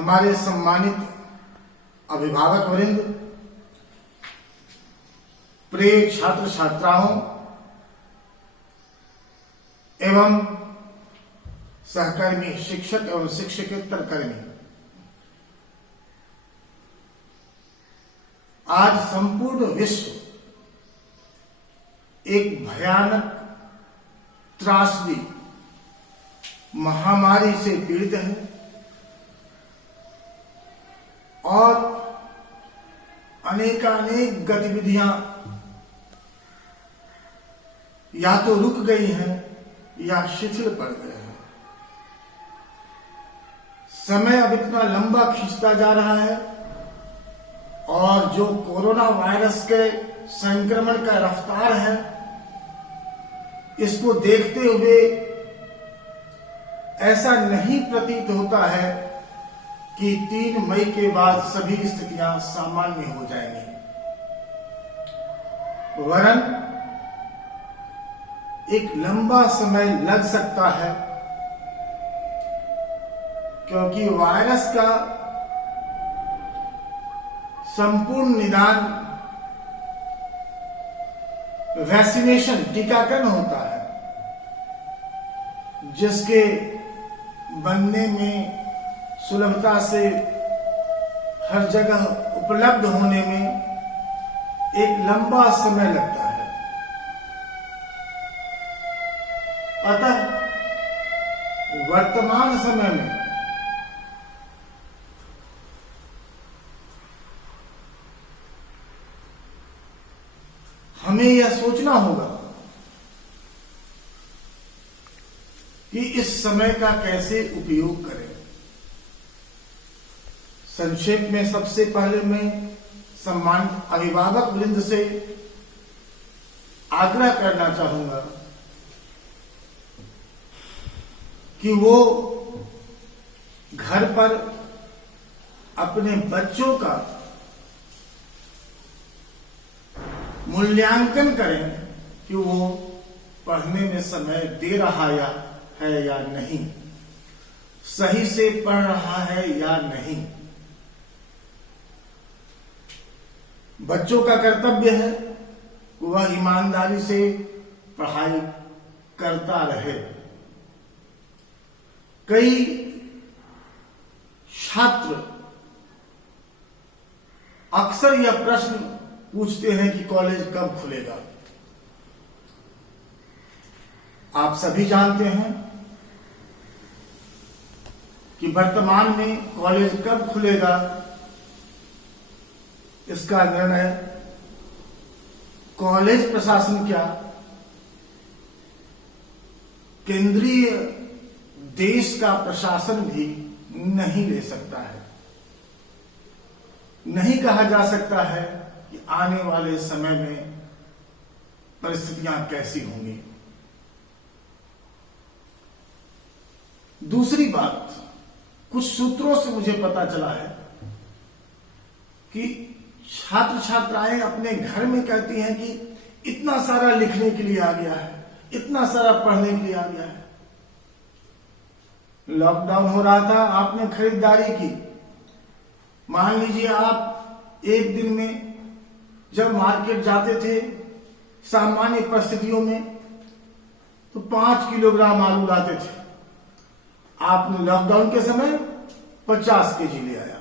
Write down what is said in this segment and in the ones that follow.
हमारे सम्मानित अभिभावक वृंद, प्रिय छात्र छात्राओं एवं सहकर्मी शिक्षक एवं शिक्षकेतर कर्मी, आज संपूर्ण विश्व एक भयानक त्रासदी महामारी से पीड़ित है और अनेकानेक गतिविधियां या तो रुक गई हैं या शिथिल पड़ गए हैं। समय अब इतना लंबा खींचता जा रहा है और जो कोरोना वायरस के संक्रमण का रफ्तार है, इसको देखते हुए ऐसा नहीं प्रतीत होता है कि 3 मई के बाद सभी स्थितियां सामान्य हो जाएंगी, वरन एक लंबा समय लग सकता है, क्योंकि वायरस का संपूर्ण निदान वैक्सीनेशन टीकाकरण होता है, जिसके बनने में सुलभता से हर जगह उपलब्ध होने में एक लंबा समय लगता है। अतः वर्तमान समय में हमें यह सोचना होगा कि इस समय का कैसे उपयोग करें। संक्षेप में सबसे पहले मैं सम्मानित अभिभावक वृंद से आग्रह करना चाहूंगा कि वो घर पर अपने बच्चों का मूल्यांकन करें कि वो पढ़ने में समय दे रहा है या नहीं, सही से पढ़ रहा है या नहीं। बच्चों का कर्तव्य है कि वह ईमानदारी से पढ़ाई करता रहे। कई छात्र अक्सर यह प्रश्न पूछते हैं कि कॉलेज कब खुलेगा। आप सभी जानते हैं कि वर्तमान में कॉलेज कब खुलेगा, इसका निर्णय कॉलेज प्रशासन क्या, केंद्रीय देश का प्रशासन भी नहीं ले सकता है। नहीं कहा जा सकता है कि आने वाले समय में परिस्थितियां कैसी होंगी। दूसरी बात, कुछ सूत्रों से मुझे पता चला है कि छात्र छात्राएं अपने घर में कहती हैं कि इतना सारा लिखने के लिए आ गया है, इतना सारा पढ़ने के लिए आ गया है। लॉकडाउन हो रहा था, आपने खरीदारी की। मान लीजिए आप एक दिन में जब मार्केट जाते थे सामान्य परिस्थितियों में तो 5 किलोग्राम आलू लाते थे। आपने लॉकडाउन के समय 50 केजी ले आया।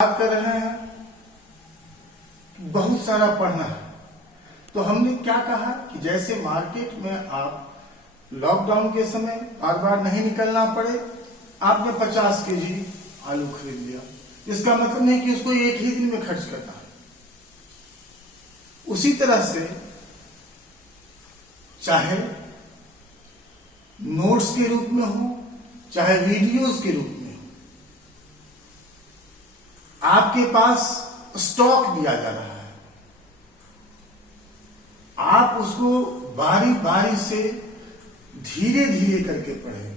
बात कर रहे हैं बहुत सारा पढ़ना है, तो हमने क्या कहा कि जैसे मार्केट में आप लॉकडाउन के समय बार बार नहीं निकलना पड़े, आपने 50 केजी आलू खरीद लिया। इसका मतलब नहीं कि उसको एक ही दिन में खर्च करना है। उसी तरह से चाहे नोट्स के रूप में हो, चाहे वीडियोस के रूप में हो, आपके पास स्टॉक दिया जा रहा है। आप उसको बारी बारी से धीरे धीरे करके पढ़ें,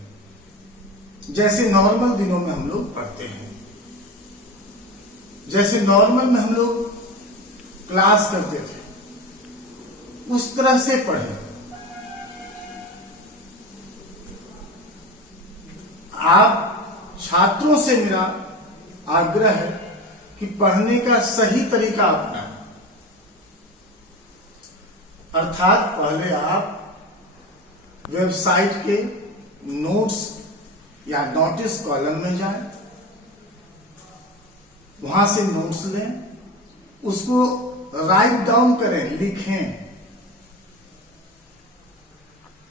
जैसे नॉर्मल दिनों में हम लोग पढ़ते हैं, जैसे नॉर्मल में हम लोग क्लास करते थे, उस तरह से पढ़ें। आप छात्रों से मेरा आग्रह है कि पढ़ने का सही तरीका अपनाएं। अर्थात पहले आप वेबसाइट के नोट्स या नोटिस कॉलम में जाएं, वहां से नोट्स लें, उसको राइट डाउन करें, लिखें।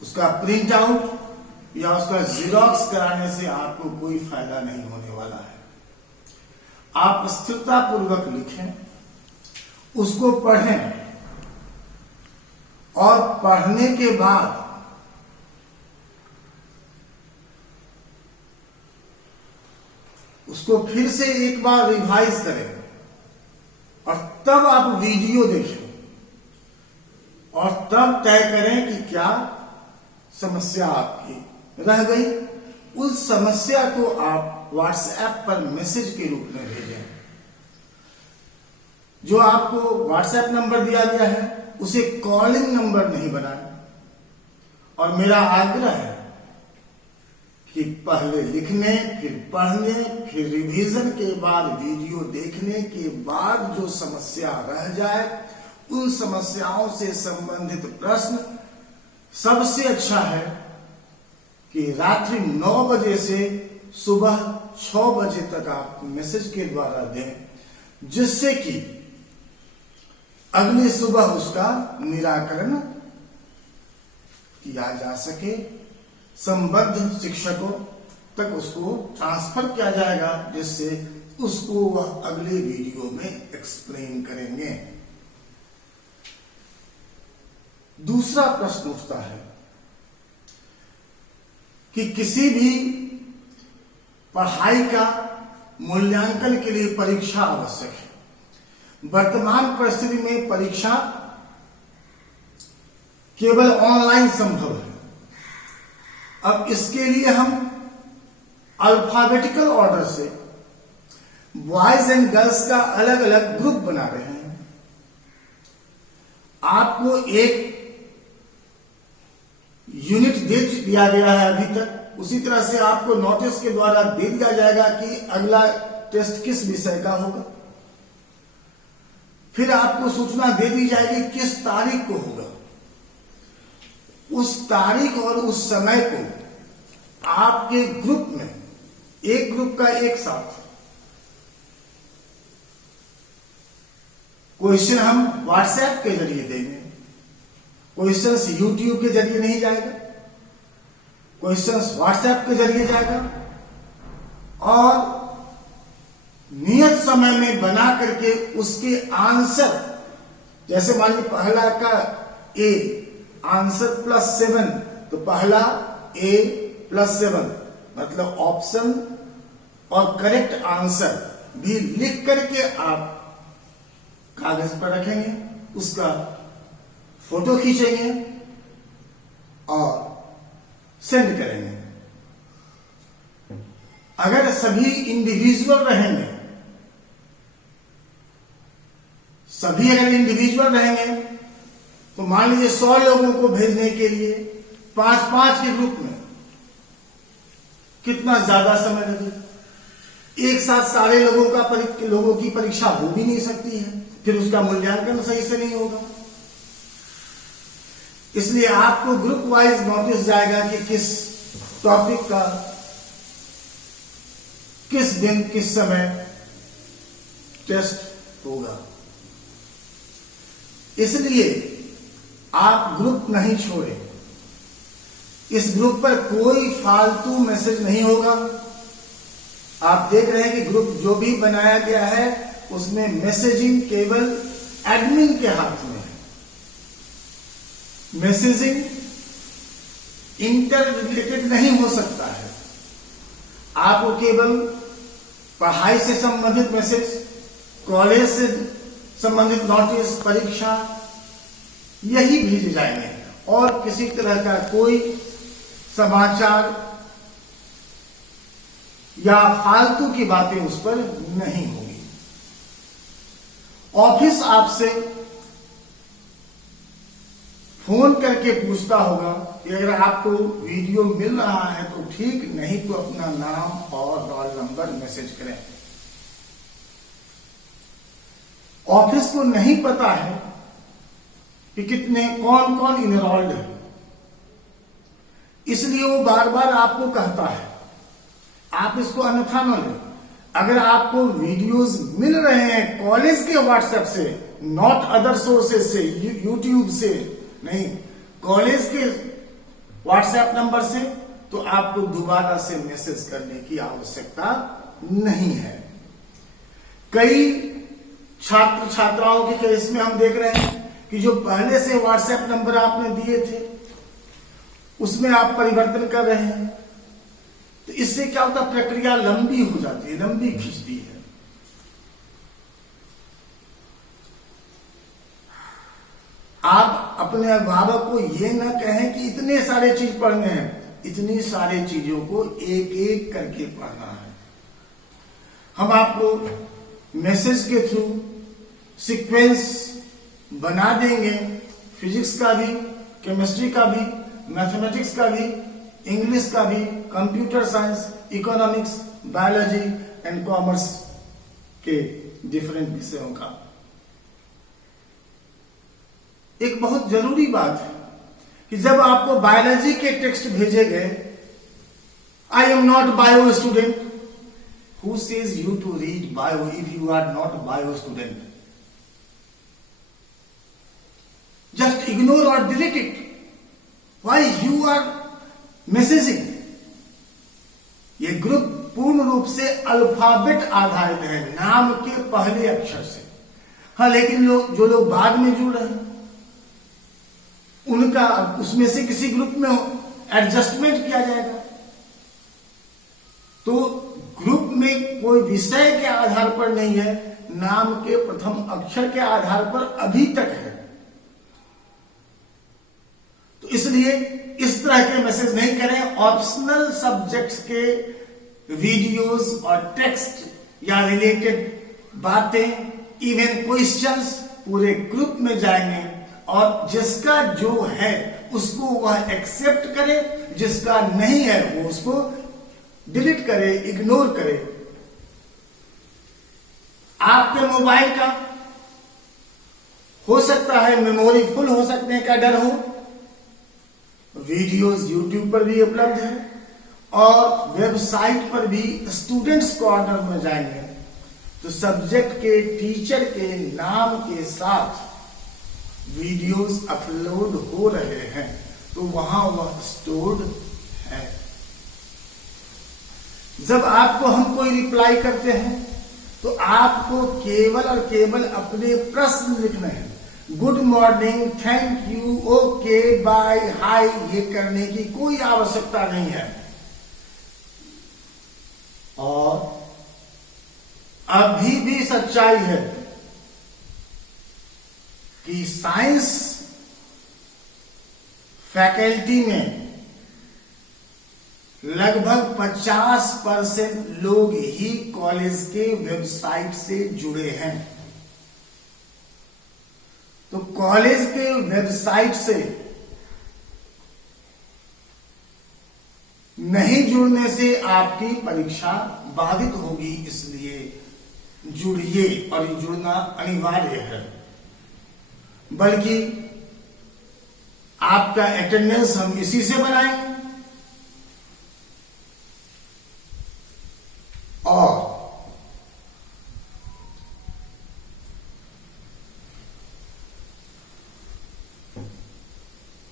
उसका प्रिंट आउट या उसका जीरोक्स कराने से आपको कोई फायदा नहीं होने वाला है। आप स्थिरता पूर्वक लिखें, उसको पढ़ें और पढ़ने के बाद उसको फिर से एक बार रिवाइज करें और तब आप वीडियो देखें और तब तय करें कि क्या समस्या आपकी रह गई। उस समस्या को आप व्हाट्सएप पर मैसेज के रूप में भेजें। जो आपको व्हाट्सएप नंबर दिया गया है उसे कॉलिंग नंबर नहीं बनाएं। और मेरा आग्रह है कि पहले लिखने, फिर पढ़ने, फिर रिवीजन के बाद वीडियो देखने के बाद जो समस्या रह जाए उन समस्याओं से संबंधित प्रश्न सबसे अच्छा है कि रात्रि 9 बजे से सुबह 6 बजे तक आप मैसेज के द्वारा दें, जिससे कि अगली सुबह उसका निराकरण किया जा सके। संबद्ध शिक्षकों तक उसको ट्रांसफर किया जाएगा, जिससे उसको वह अगले वीडियो में एक्सप्लेन करेंगे। दूसरा प्रश्न उठता है कि किसी भी पढ़ाई का मूल्यांकन के लिए परीक्षा आवश्यक है। वर्तमान परिस्थिति में परीक्षा केवल ऑनलाइन संभव है। अब इसके लिए हम अल्फाबेटिकल ऑर्डर से बॉयज एंड गर्ल्स का अलग अलग ग्रुप बना रहे हैं। आपको एक यूनिट दे दिया गया है अभी तक, उसी तरह से आपको नोटिस के द्वारा दे दिया जाएगा कि अगला टेस्ट किस विषय का होगा। फिर आपको सूचना दे दी जाएगी किस तारीख को होगा। उस तारीख और उस समय को आपके ग्रुप में, एक ग्रुप का एक साथ क्वेश्चन हम व्हाट्सएप के जरिए देंगे। क्वेश्चंस यूट्यूब के जरिए नहीं जाएगा, क्वेश्चंस व्हाट्सएप के जरिए जाएगा और नियत समय में बना करके उसके आंसर, जैसे मान लीजिए पहला का ए आंसर +7, तो पहला ए +7 मतलब ऑप्शन और करेक्ट आंसर भी लिख करके आप कागज पर रखेंगे, उसका फोटो खींचेंगे और सेंड करेंगे। अगर सभी इंडिविजुअल रहेंगे, तो मान लीजिए 100 लोगों को भेजने के लिए 5-5 के ग्रुप में कितना ज्यादा समय लगेगा। एक साथ सारे लोगों की परीक्षा हो भी नहीं सकती है, फिर उसका मूल्यांकन सही से नहीं होगा। इसलिए आपको ग्रुप वाइज नोटिस जाएगा कि किस टॉपिक का किस दिन किस समय टेस्ट होगा। इसलिए आप ग्रुप नहीं छोड़ें। इस ग्रुप पर कोई फालतू मैसेज नहीं होगा। आप देख रहे हैं कि ग्रुप जो भी बनाया गया है उसमें मैसेजिंग केवल एडमिन के हाथ में है। मैसेजिंग इंटर रिलेटेड नहीं हो सकता है। आपको केवल पढ़ाई से संबंधित मैसेज, कॉलेज से संबंधित नोटिस, परीक्षा, यही भेजे जाएंगे और किसी तरह का कोई समाचार या फालतू की बातें उस पर नहीं होगी। ऑफिस आपसे फोन करके पूछता होगा कि अगर आपको वीडियो मिल रहा है तो ठीक, नहीं तो अपना नाम और रोल नंबर मैसेज करें। ऑफिस को नहीं पता है कि कितने कौन कौन इनरोल्ड है, इसलिए वो बार बार आपको कहता है। आप इसको अन्यथा न लें। अगर आपको वीडियोस मिल रहे हैं कॉलेज के व्हाट्सएप से, नॉट अदर सोर्सेस से, यूट्यूब से नहीं, कॉलेज के व्हाट्सएप नंबर से, तो आपको दोबारा से मैसेज करने की आवश्यकता नहीं है। कई छात्र छात्राओं के केस में हम देख रहे हैं कि जो पहले से व्हाट्सएप नंबर आपने दिए थे उसमें आप परिवर्तन कर रहे हैं, तो इससे क्या होता है, प्रक्रिया लंबी हो जाती है, लंबी खिंचती है। आप अपने अभिभावक को यह न कहें कि इतने सारे चीज पढ़ने हैं, इतनी सारी चीजों को एक एक करके पढ़ना है। हम आपको मैसेज के थ्रू सीक्वेंस बना देंगे, फिजिक्स का भी, केमिस्ट्री का भी, मैथमेटिक्स का भी, इंग्लिश का भी, computer science, economics, biology and commerce के डिफरेंट विषयों का। एक बहुत जरूरी बात है कि जब आपको बायोलॉजी के टेक्स्ट भेजे गए, I am not bio student, who says you to read bio if you are not bio student? Just ignore और delete it. Why you are messaging? ये ग्रुप पूर्ण रूप से अल्फाबेट आधारित है, नाम के पहले अक्षर से। हाँ, लेकिन जो लोग बाद में जुड़ रहे हैं उनका उसमें से किसी ग्रुप में एडजस्टमेंट किया जाएगा। तो ग्रुप में कोई विषय के आधार पर नहीं है, नाम के प्रथम अक्षर के आधार पर अभी तक है। तो इसलिए इस तरह के मैसेज नहीं करें। ऑप्शनल सब्जेक्ट्स के वीडियोस और टेक्स्ट या रिलेटेड बातें, इवन क्वेश्चंस पूरे ग्रुप में जाएंगे और जिसका जो है उसको वह एक्सेप्ट करे, जिसका नहीं है वो उसको डिलीट करे, इग्नोर करे। आपके मोबाइल का हो सकता है मेमोरी फुल हो सकने का डर हो, वीडियोस यूट्यूब पर भी उपलब्ध है और वेबसाइट पर भी स्टूडेंट्स कॉर्नर में जाएंगे तो सब्जेक्ट के टीचर के नाम के साथ वीडियोस अपलोड हो रहे हैं, तो वहां वह स्टोर्ड है। जब आपको हम कोई रिप्लाई करते हैं तो आपको केवल और केवल अपने प्रश्न लिखने हैं। Good morning, thank you, okay, bye, hi ये करने की कोई आवश्यकता नहीं है। और अभी भी सच्चाई है कि साइंस फैकल्टी में लगभग 50% लोग ही कॉलेज के वेबसाइट से जुड़े हैं। तो कॉलेज के वेबसाइट से नहीं जुड़ने से आपकी परीक्षा बाधित होगी, इसलिए जुड़िए और ये जुड़ना अनिवार्य है। बल्कि आपका अटेंडेंस हम इसी से बनाएंगे और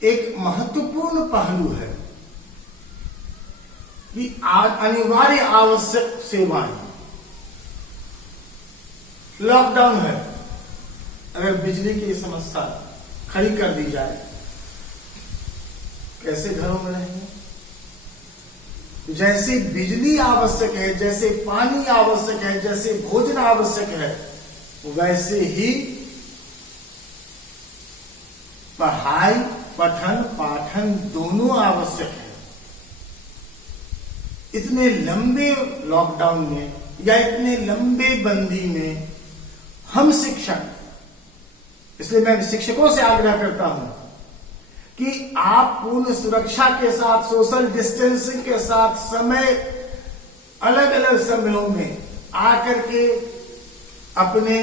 एक महत्वपूर्ण पहलू है कि अनिवार्य आवश्यक सेवाएं, लॉकडाउन है, अगर बिजली की समस्या खड़ी कर दी जाए, कैसे घरों में रहेंगे? जैसे बिजली आवश्यक है, जैसे पानी आवश्यक है, जैसे भोजन आवश्यक है, वैसे ही पढ़ाई, पठन, पाठन दोनों आवश्यक है। इतने लंबे लॉकडाउन में या इतने लंबे बंदी में हम शिक्षक, इसलिए मैं शिक्षकों से आग्रह करता हूं कि कि आप पूर्ण सुरक्षा के साथ, सोशल डिस्टेंसिंग के साथ, समय अलग अलग समयों में आकर के अपने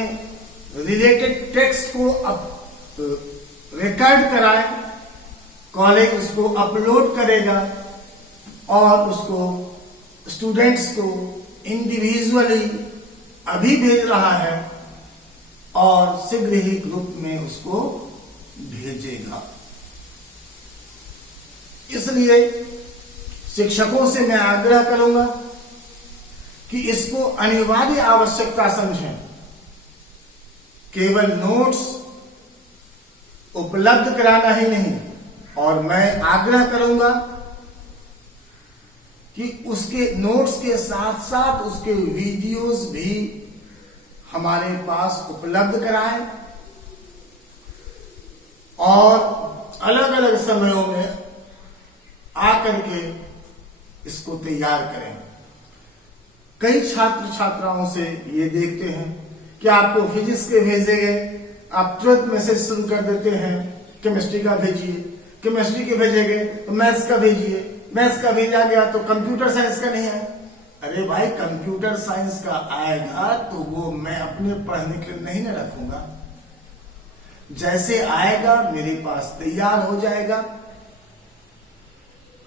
रिलेटेड टेक्स्ट को रिकॉर्ड कराएं, कॉलेज उसको अपलोड करेगा और उसको स्टूडेंट्स को इंडिविजुअली अभी भेज रहा है और शीघ्र ही ग्रुप में उसको भेजेगा। इसलिए शिक्षकों से मैं आग्रह करूंगा कि इसको अनिवार्य आवश्यकता समझें। केवल नोट्स उपलब्ध कराना ही नहीं, और मैं आग्रह करूंगा कि उसके नोट्स के साथ साथ उसके वीडियोस भी हमारे पास उपलब्ध कराएं और अलग अलग समयों में आकर के इसको तैयार करें। कई छात्र छात्राओं से ये देखते हैं कि आपको फिजिक्स के भेजे गए, आप तुरंत मैसेज शुरू कर देते हैं, केमिस्ट्री का भेजिए, केमिस्ट्री के भेजेंगे तो मैथ्स का भेजिए, मैथ्स का भेजा गया तो कंप्यूटर साइंस का नहीं है। अरे भाई, कंप्यूटर साइंस का आएगा तो वो मैं अपने पढ़ने के लिए नहीं ना रखूंगा। जैसे आएगा मेरे पास तैयार हो जाएगा,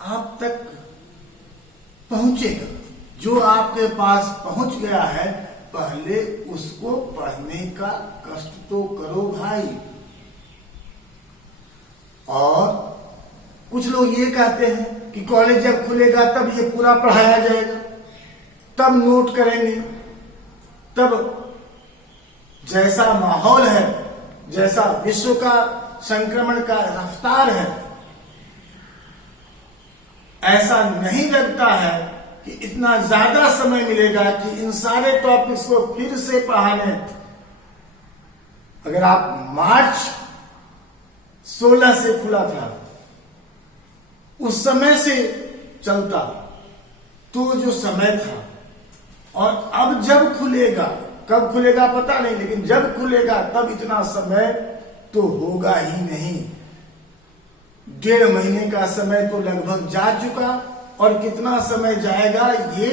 आप तक पहुंचेगा। जो आपके पास पहुंच गया है, पहले उसको पढ़ने का कष्ट तो करो भाई। और कुछ लोग ये कहते हैं कि कॉलेज जब खुलेगा तब ये पूरा पढ़ाया जाएगा, तब नोट करेंगे, तब जैसा माहौल है, जैसा विश्व का संक्रमण का रफ्तार है, ऐसा नहीं लगता है कि इतना ज्यादा समय मिलेगा कि इन सारे टॉपिक्स को फिर से पढ़ाने। अगर आप मार्च 16 से खुला था, उस समय से चलता तो जो समय था, और अब जब खुलेगा, कब खुलेगा पता नहीं, लेकिन जब खुलेगा तब इतना समय तो होगा ही नहीं। 1.5 महीने का समय तो लगभग जा चुका, और कितना समय जाएगा ये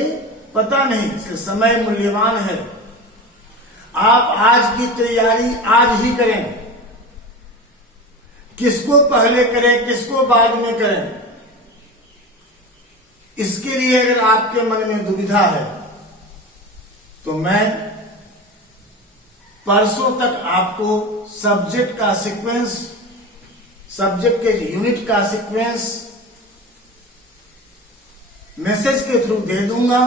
पता नहीं। इसलिए समय मूल्यवान है। आप आज की तैयारी आज ही करें। किसको पहले करें, किसको बाद में करें, इसके लिए अगर आपके मन में दुविधा है तो मैं परसों तक आपको सब्जेक्ट का सीक्वेंस, सब्जेक्ट के यूनिट का सीक्वेंस मैसेज के थ्रू दे दूंगा,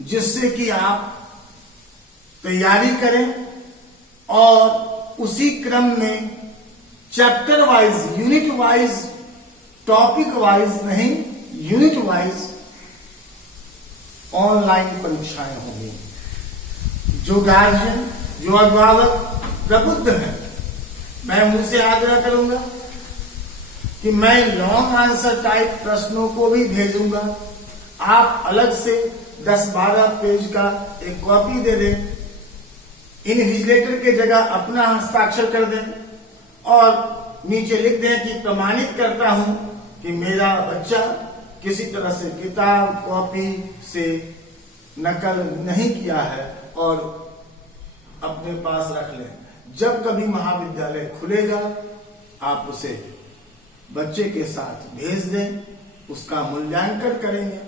जिससे कि आप तैयारी करें और उसी क्रम में chapter wise, unit wise, topic wise नहीं, यूनिट वाइज ऑनलाइन परीक्षाएं होंगी। जो गार्जियन, जो अभिभावक प्रबुद्ध हैं, मैं उनसे आग्रह करूंगा कि मैं लॉन्ग आंसर टाइप प्रश्नों को भी भेजूंगा। आप अलग से 10-12 पेज का एक कॉपी दे दें, इन्विजिलेटर के जगह अपना हस्ताक्षर कर दें और नीचे लिख दें कि प्रमाणित करता हूं कि मेरा बच्चा किसी तरह से किताब कॉपी से नकल नहीं किया है, और अपने पास रख लें। जब कभी महाविद्यालय खुलेगा आप उसे बच्चे के साथ भेज दें, उसका मूल्यांकन करेंगे,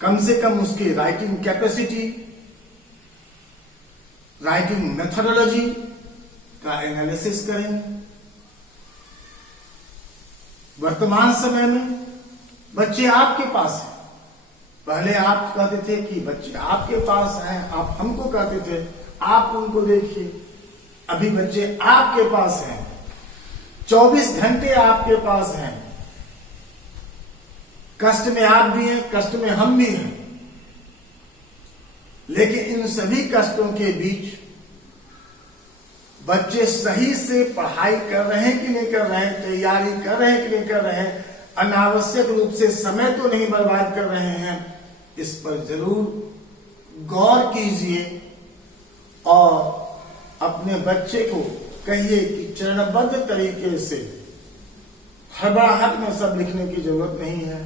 कम से कम उसकी राइटिंग कैपेसिटी, राइटिंग मेथोडोलॉजी का एनालिसिस करेंगे। वर्तमान समय में बच्चे आपके पास हैं। पहले आप कहते थे कि बच्चे आपके पास हैं, आप हमको कहते थे आप उनको देखिए। अभी बच्चे आपके पास हैं, 24 घंटे आपके पास हैं। कष्ट में आप भी हैं, कष्ट में हम भी हैं, लेकिन इन सभी कष्टों के बीच बच्चे सही से पढ़ाई कर रहे हैं कि नहीं कर रहे हैं, तैयारी कर रहे हैं कि नहीं कर रहे हैं, अनावश्यक रूप से समय तो नहीं बर्बाद कर रहे हैं, इस पर जरूर गौर कीजिए और अपने बच्चे को कहिए कि चरणबद्ध तरीके से हड़बड़ाहट में सब लिखने की जरूरत नहीं है।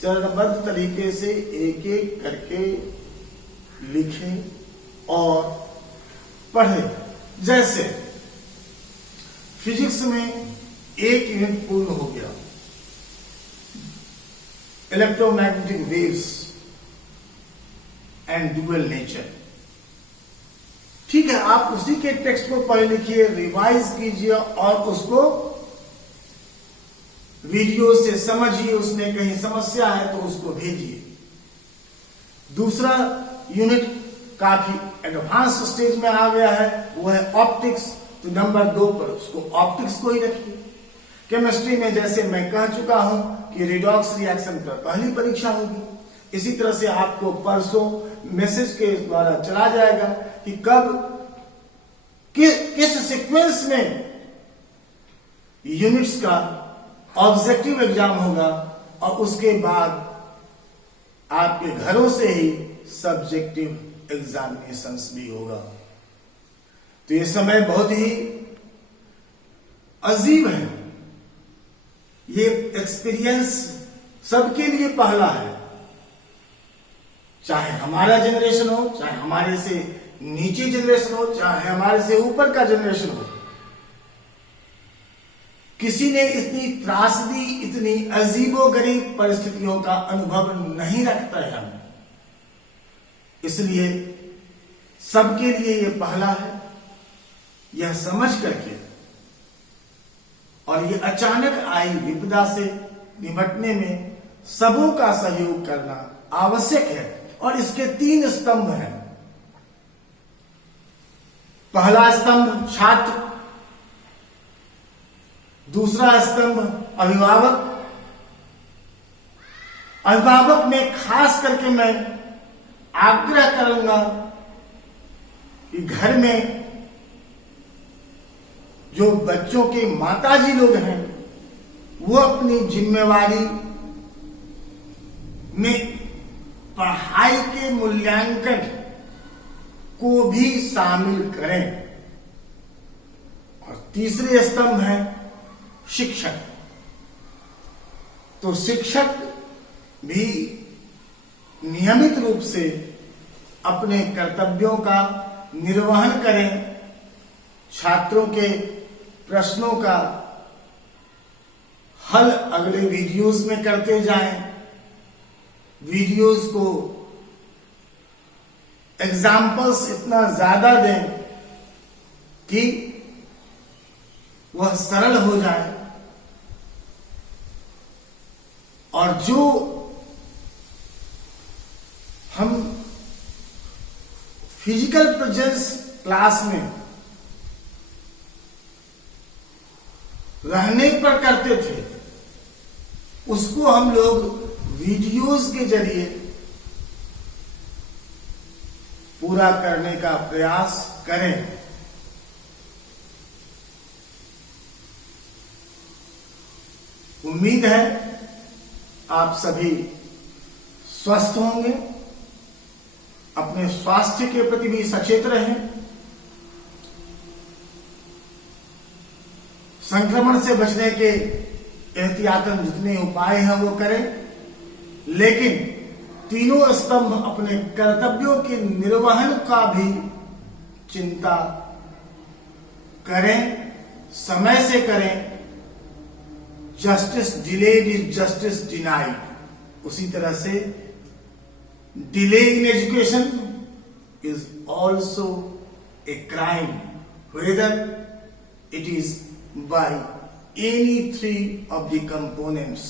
चरणबद्ध तरीके से एक एक करके लिखें और पढ़ें। जैसे फिजिक्स में एक यूनिट पूर्ण हो गया, electromagnetic waves and dual nature. ठीक है, आप उसी के टेक्स्ट को पढ़ लिखिए, रिवाइज कीजिए और उसको वीडियो से समझिए। उसमें कहीं समस्या है तो उसको भेजिए। दूसरा यूनिट काफी एडवांस स्टेज में आ गया है, वो है ऑप्टिक्स। तो नंबर 2 पर उसको ऑप्टिक्स को ही रखिए। केमिस्ट्री में जैसे मैं कह चुका हूं कि रिडॉक्स रिएक्शन पर पहली परीक्षा होगी, इसी तरह से आपको परसों मैसेज के द्वारा चला जाएगा कि कब किस सीक्वेंस में यूनिट्स का ऑब्जेक्टिव एग्जाम होगा और उसके बाद आपके घरों से ही सब्जेक्टिव एग्जामिनेशंस भी होगा। तो ये समय बहुत ही अजीब है। ये एक्सपीरियंस सबके लिए पहला है, चाहे हमारा जनरेशन हो, चाहे हमारे से नीचे जनरेशन हो, चाहे हमारे से ऊपर का जनरेशन हो। किसी ने इतनी त्रासदी, इतनी अजीबोगरीब परिस्थितियों का अनुभव नहीं रखता है हम, इसलिए सबके लिए ये पहला है। यह समझ करके और ये अचानक आई विपदा से निपटने में सबों का सहयोग करना आवश्यक है। और इसके 3 स्तंभ हैं। पहला स्तंभ छात्र, दूसरा स्तंभ अभिभावक। अभिभावक में खास करके मैं आग्रह करूंगा कि घर में जो बच्चों के माताजी लोग हैं वो अपनी जिम्मेवारी में पढ़ाई के मूल्यांकन को भी शामिल करें। और तीसरे स्तंभ है शिक्षक। तो शिक्षक भी नियमित रूप से अपने कर्तव्यों का निर्वहन करें, छात्रों के प्रश्नों का हल अगले वीडियोस में करते जाएं, वीडियोस को एग्जाम्पल्स इतना ज्यादा दें कि वह सरल हो जाए। और जो हम फिजिकल प्रेजेंस क्लास में रहने पर करते थे, उसको हम लोग वीडियोस के जरिए पूरा करने का प्रयास करें। उम्मीद है आप सभी स्वस्थ होंगे, अपने स्वास्थ्य के प्रति भी सचेत रहें, संक्रमण से बचने के एहतियातन जितने उपाय हैं वो करें, लेकिन तीनों स्तंभ अपने कर्तव्यों के निर्वहन का भी चिंता करें, समय से करें। Justice delayed is justice denied. उसी तरह से delay in education is also a crime, whether it is by any 3 of the components।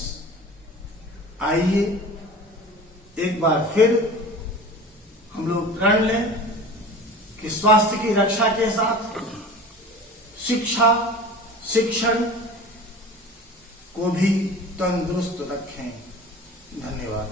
आइए एक बार फिर हम लोग प्रण लें कि स्वास्थ्य की रक्षा के साथ शिक्षा, शिक्षण को भी तंदुरुस्त रखें। धन्यवाद।